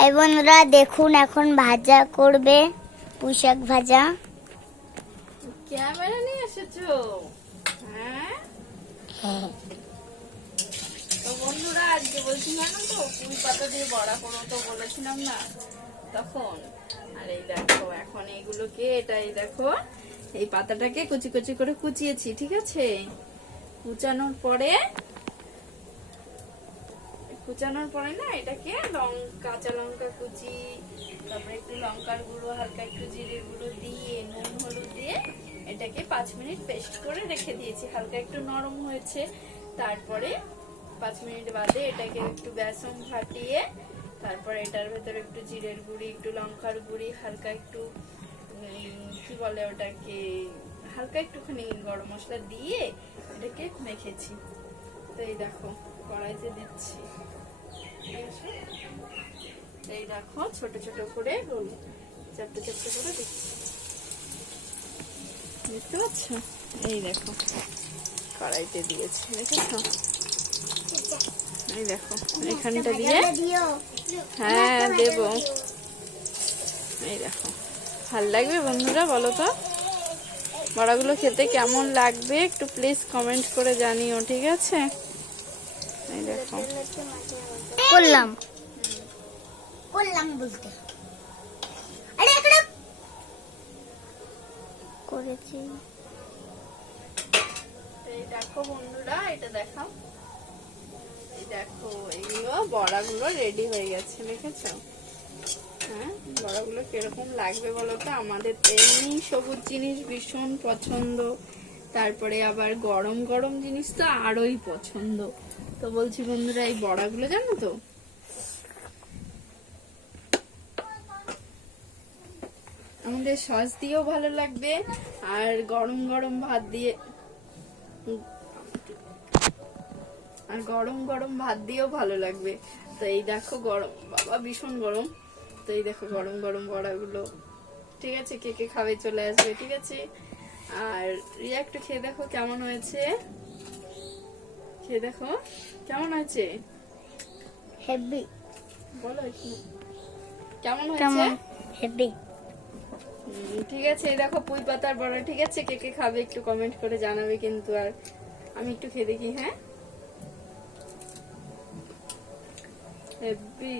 High বন্ধুরা, দেখুন এখন ভাজা করবে, পুঁই শাক ভাজা। ক্যামেরা নিয়ে এসেছো? হ্যাঁ তো বন্ধুরা, আজকে বলছি জানো তো, পুঁই পাতা দিয়ে বড়া করো তো বলেছিলাম না তখন। আর এই দেখো এখন এইগুলোকে, এটাই দেখো, এই পাতাটাকে কুচি কুচি করে কুচিয়েছি, ঠিক আছে? কুচানোর পরে না এটাকে কাঁচা লঙ্কা কুচি, তারপরে একটু লঙ্কার গুঁড়ো, হালকা একটু জিরের গুঁড়ো দিয়ে, নুন হলুদ দিয়ে এটাকে 5 মিনিট পেস্ট করে রেখে দিয়েছি। হালকা একটু নরম হয়েছে, তারপরে 5 মিনিট বাদে এটাকে একটু বেসন ফাটিয়ে, তারপরে এটার ভেতরে একটু জিরের গুঁড়ি, একটু লঙ্কার গুঁড়ি, হালকা একটু কি বলে ওটাকে, হালকা একটুখানি গরম মশলা দিয়ে এটাকে মেখেছি। তো এই দেখো কড়াইতে দিচ্ছি, এই দেখো ছোট ছোট করে চারটে চারটে করে দিচ্ছি, দেখতে পাচ্ছ? এই দেখো কড়াইতে দিয়েছি, দেখেছ? এই দেখো এখানটা দিয়ে, হ্যাঁ দেবো। এই দেখো ভাল লাগবে বন্ধুরা, বলো তো বড়াগুলো খেতে কেমন লাগবে একটু প্লিজ কমেন্ট করে জানিও, ঠিক আছে? এই দেখো করলাম বলতে করেছি। এই দেখো বন্ধুরা, এটা দেখাও, এই দেখো এইগুলো বড়াগুলো রেডি হয়ে গেছে, দেখেছো? হ্যাঁ, বড়াগুলো কিরকম লাগবে বলো তো? আমাদের তো এমনি সবুজ জিনিস ভীষণ পছন্দ, তারপরে আবার গরম গরম জিনিস তো আরোই পছন্দ। তো বলছি বন্ধুরা, এই বড়াগুলো জানো তো আমাদের সস দিয়েও ভালো লাগবে, আর গরম গরম ভাত দিয়েও ভালো লাগবে। তো এই দেখো গরম, বাবা ভীষণ গরম। তো এই দেখো গরম গরম বড়াগুলো, ঠিক আছে? কে কে খাবে চলে আসবে, ঠিক আছে? আর রিয়া একটু খেয়ে দেখো কেমন হয়েছে, খেয়ে দেখো কেমন হয়েছে, হেভি। বলো একটু কেমন হয়েছে। হেভি। ঠিক আছে, এই দেখো পুঁই পাতার বড়া, ঠিক আছে? কে কে খাবে একটু কমেন্ট করে জানাবে কিন্তু। আর আমি একটু খেয়ে দেখি, হ্যাঁ হেভি।